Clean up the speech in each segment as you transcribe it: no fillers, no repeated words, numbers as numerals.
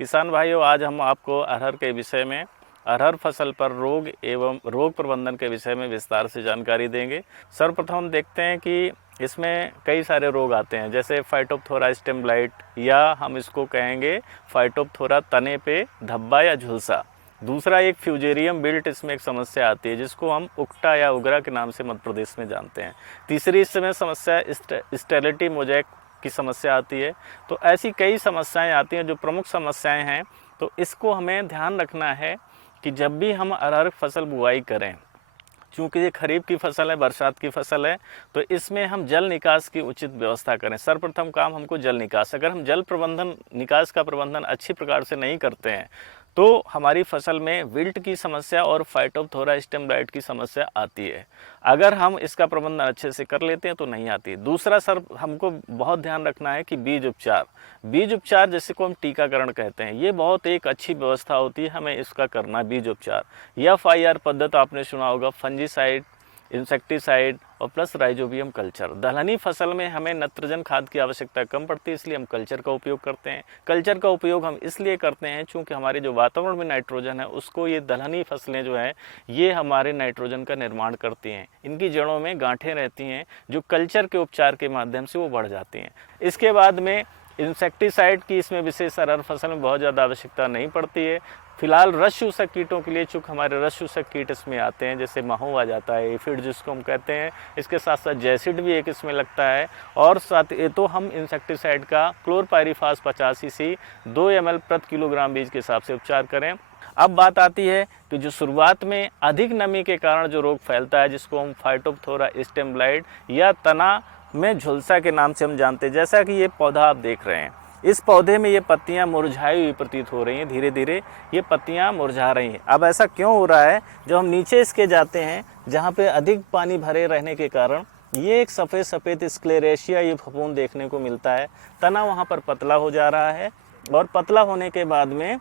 किसान भाइयों, आज हम आपको अरहर के विषय में, अरहर फसल पर रोग एवं रोग प्रबंधन के विषय में विस्तार से जानकारी देंगे। सर्वप्रथम हम देखते हैं कि इसमें कई सारे रोग आते हैं, जैसे फाइटोप्थोरा स्टेम ब्लाइट, या हम इसको कहेंगे फाइटोप्थोरा तने पे धब्बा या झुलसा। दूसरा एक फ्यूजेरियम बिल्ट, इसमें एक समस्या आती है जिसको हम उकटा या उगरा के नाम से मध्य प्रदेश में जानते हैं। तीसरी इसमें समस्या स्टेरिलिटी मोजैक की समस्या आती है। तो ऐसी कई समस्याएं आती हैं जो प्रमुख समस्याएं हैं। तो इसको हमें ध्यान रखना है कि जब भी हम अरहर फसल बुआई करें, चूँकि ये खरीफ की फसल है, बरसात की फसल है, तो इसमें हम जल निकास की उचित व्यवस्था करें। सर्वप्रथम काम हमको जल निकास, अगर हम जल प्रबंधन, निकास का प्रबंधन अच्छी प्रकार से नहीं करते हैं तो हमारी फसल में विल्ट की समस्या और फाइटोप्थोरा स्टेम ब्लाइट की समस्या आती है। अगर हम इसका प्रबंधन अच्छे से कर लेते हैं तो नहीं आती। दूसरा सर, हमको बहुत ध्यान रखना है कि बीज उपचार, बीज उपचार जैसे को हम टीकाकरण कहते हैं, ये बहुत एक अच्छी व्यवस्था होती है, हमें इसका करना। बीज उपचार FIR पद्धति आपने सुना होगा, फंजीसाइड, इंसेक्टिसाइड और प्लस राइजोबियम कल्चर। दलहनी फसल में हमें नत्रजन खाद की आवश्यकता कम पड़ती है, इसलिए हम कल्चर का उपयोग करते हैं। कल्चर का उपयोग हम इसलिए करते हैं चूँकि हमारे जो वातावरण में नाइट्रोजन है उसको ये दलहनी फसलें जो है ये हमारे नाइट्रोजन का निर्माण करती हैं। इनकी जड़ों में गांठें रहती हैं जो कल्चर के उपचार के माध्यम से वो बढ़ जाती हैं। इसके बाद में इंसेक्टिसाइड की इसमें विशेष अरहर फसल में बहुत ज़्यादा आवश्यकता नहीं पड़ती है। फिलहाल रस शोषक कीटों के लिए, चूँकि हमारे रस शोषक कीट इसमें आते हैं, जैसे महू आ जाता है, एफिड जिसको हम कहते हैं, इसके साथ साथ जैसिड भी एक इसमें लगता है। और साथ ये तो हम इंसेक्टिसाइड का क्लोरपायरिफास 50 cc 2 ml प्रति किलोग्राम बीज के हिसाब से उपचार करें। अब बात आती है कि जो शुरुआत में अधिक नमी के कारण जो रोग फैलता है, जिसको हम फाइटोप्थोरा स्टेम ब्लाइट या तना में झुलसा के नाम से हम जानते हैं। जैसा कि ये पौधा आप देख रहे हैं, इस पौधे में ये पत्तियां मुरझाई हुई प्रतीत हो रही हैं, धीरे धीरे ये पत्तियां मुरझा रही हैं। अब ऐसा क्यों हो रहा है? जब हम नीचे इसके जाते हैं जहाँ पे अधिक पानी भरे रहने के कारण ये एक सफ़ेद सफ़ेद स्क्लेरेशिया ये फफूंद देखने को मिलता है। तना वहाँ पर पतला हो जा रहा है और पतला होने के बाद में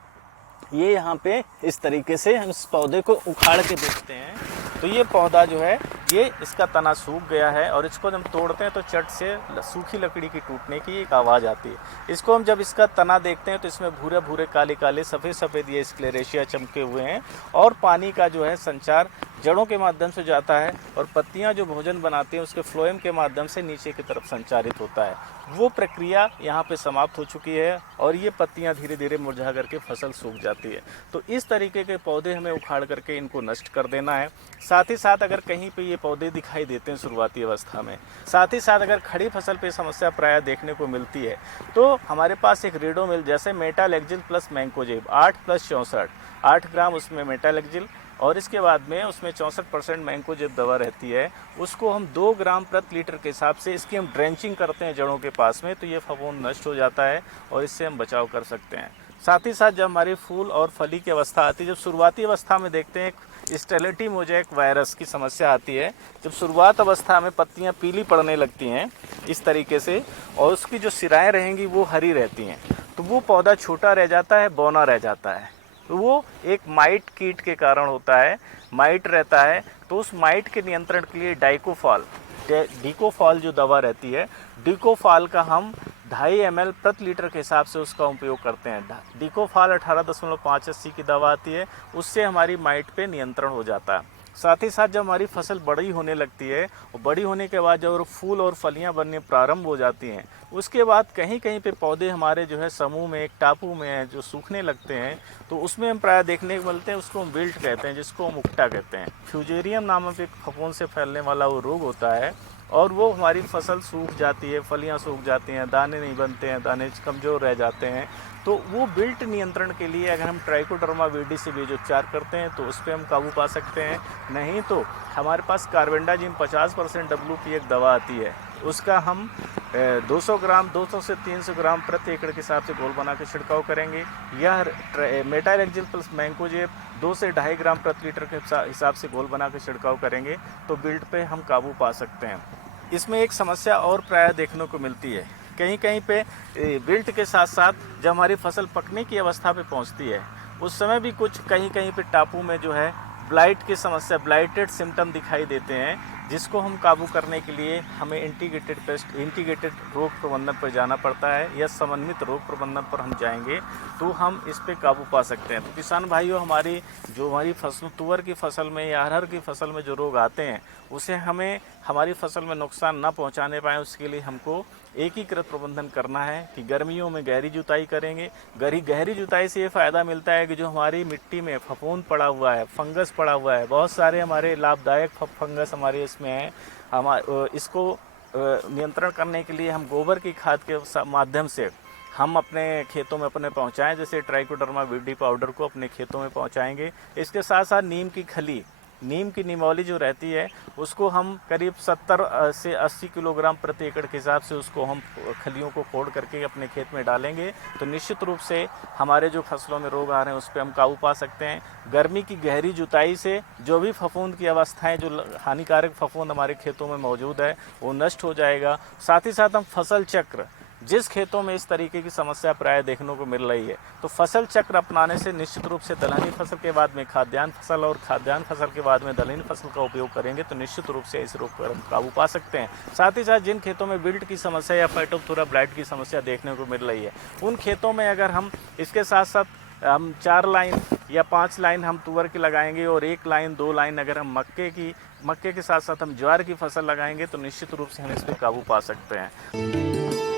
ये यहाँ पे इस तरीके से हम इस पौधे को उखाड़ के देखते हैं तो ये पौधा जो है ये इसका तना सूख गया है, और इसको जब तोड़ते हैं तो चट से सूखी लकड़ी की टूटने की एक आवाज़ आती है। इसको हम जब इसका तना देखते हैं तो इसमें भूरे भूरे काले काले सफ़ेद सफ़ेद ये स्क्लेरेशिया चमके हुए हैं, और पानी का जो है संचार जड़ों के माध्यम से जाता है, और पत्तियां जो भोजन बनाती हैं उसके फ्लोएम के माध्यम से नीचे की तरफ संचारित होता है। वो प्रक्रिया यहाँ पे समाप्त हो चुकी है और ये पत्तियां धीरे धीरे मुरझा करके फसल सूख जाती है। तो इस तरीके के पौधे हमें उखाड़ करके इनको नष्ट कर देना है। साथ ही साथ अगर कहीं पे ये पौधे दिखाई देते हैं शुरुआती अवस्था में, साथ ही साथ अगर खड़ी फसल पे समस्या प्रायः देखने को मिलती है, तो हमारे पास एक रेडोमिल जैसे मेटालेक्जिल प्लस मैंकोजेब 8+64 8 ग्राम उसमें मेटालेक्जिल, और इसके बाद में उसमें 64% मैंकोजेब दवा रहती है, उसको हम 2 ग्राम प्रति लीटर के हिसाब से इसकी हम ड्रेंचिंग करते हैं जड़ों के पास में, तो ये फफूंद नष्ट हो जाता है और इससे हम बचाव कर सकते हैं। साथ ही साथ जब हमारी फूल और फली की अवस्था आती है, जब शुरुआती अवस्था में देखते हैं स्टेरिलिटी मोजैक वायरस की समस्या आती है, जब शुरुआत अवस्था में पत्तियां पीली पड़ने लगती हैं इस तरीके से, और उसकी जो सिराएँ रहेंगी वो हरी रहती हैं, तो वो पौधा छोटा रह जाता है, बौना रह जाता है। तो वो एक माइट कीट के कारण होता है, माइट रहता है। तो उस माइट के नियंत्रण के लिए डिकोफॉल जो दवा रहती है, डिकोफॉल का हम 2.5 ml प्रति लीटर के हिसाब से उसका उपयोग करते हैं। डिकोफॉल 18.85 की दवा आती है, उससे हमारी माइट पे नियंत्रण हो जाता है। साथ ही साथ जब हमारी फसल बड़ी होने लगती है, और बड़ी होने के बाद जब फूल और फलियां बनने प्रारंभ हो जाती हैं, उसके बाद कहीं कहीं पे पौधे हमारे जो है समूह में एक टापू में है जो सूखने लगते हैं, तो उसमें हम प्रायः देखने को मिलते हैं, उसको हम विल्ट कहते हैं, जिसको हम उकटा कहते हैं। फ्यूजेरियम नामक एक फफूंद से फैलने वाला वो रोग होता है, और वो हमारी फसल सूख जाती है, फलियां सूख जाती हैं, दाने नहीं बनते हैं, दाने कमज़ोर रह जाते हैं। तो वो विल्ट नियंत्रण के लिए अगर हम ट्राइकोडर्मा वीडी से बीज उपचार करते हैं तो उस पर हम काबू पा सकते हैं। नहीं तो हमारे पास कार्बेंडाजिम 50% WP एक दवा आती है, उसका हम 200 ग्राम 200 से 300 ग्राम प्रति एकड़ के हिसाब से घोल बना के छिड़काव करेंगे। यह मेटालेक्जिल प्लस मैंकोजेब 2 से 2.5 ग्राम प्रति लीटर के हिसाब से घोल बना के छिड़काव करेंगे, तो विल्ट पे हम काबू पा सकते हैं। इसमें एक समस्या और प्रायः देखने को मिलती है, कहीं कहीं पे विल्ट के साथ साथ जब हमारी फसल पकने की अवस्था पे पहुंचती है, उस समय भी कुछ कहीं कहीं पे टापू में जो है ब्लाइट की समस्या, ब्लाइटेड सिम्टम दिखाई देते हैं, जिसको हम काबू करने के लिए हमें इंटीग्रेटेड रोग प्रबंधन पर जाना पड़ता है या समन्वित रोग प्रबंधन पर हम जाएंगे तो हम इस पे काबू पा सकते हैं। तो किसान भाइयों, हमारी फसल, तुअर की फसल में या अरहर की फसल में जो रोग आते हैं उसे हमें हमारी फसल में नुकसान ना पहुंचाने पाए, उसके लिए हमको एकीकृत प्रबंधन करना है कि गर्मियों में गहरी जुताई करेंगे। गहरी जुताई से ये फ़ायदा मिलता है कि जो हमारी मिट्टी में फफूंद पड़ा हुआ है, फंगस पड़ा हुआ है, बहुत सारे हमारे लाभदायक फंगस हमारे इसमें हैं, इसको नियंत्रण करने के लिए हम गोबर की खाद के माध्यम से हम अपने खेतों में अपने पहुंचाएं, जैसे ट्राइकोडर्मा वीडी पाउडर को अपने खेतों में पहुंचाएंगे। इसके साथ साथ नीम की खली, नीम की निमौली जो रहती है उसको हम करीब 70 से 80 किलोग्राम प्रति एकड़ के हिसाब से उसको हम खलियों को फोड़ करके अपने खेत में डालेंगे तो निश्चित रूप से हमारे जो फसलों में रोग आ रहे हैं उस पर हम काबू पा सकते हैं। गर्मी की गहरी जुताई से जो भी फफूंद की अवस्थाएं, जो हानिकारक फफूंद हमारे खेतों में मौजूद है वो नष्ट हो जाएगा। साथ ही साथ हम फसल चक्र, जिस खेतों में इस तरीके की समस्या प्राय देखने को मिल रही है, तो फसल चक्र अपनाने से निश्चित रूप से दलहनी फसल के बाद में खाद्यान्न फसल और खाद्यान्न फसल के बाद में दलहनी फसल का उपयोग करेंगे तो निश्चित रूप से इस रोग पर हम काबू पा सकते हैं। साथ ही साथ जिन खेतों में विल्ट की समस्या या फाइटोप्थोरा ब्लाइट की समस्या देखने को मिल रही है, उन खेतों में अगर हम इसके साथ साथ हम 4 लाइन या 5 लाइन हम तुअर की लगाएंगे और 1 लाइन 2 लाइन अगर हम मक्के के साथ साथ हम ज्वार की फसल लगाएंगे तो निश्चित रूप से हम इस पर काबू पा सकते हैं।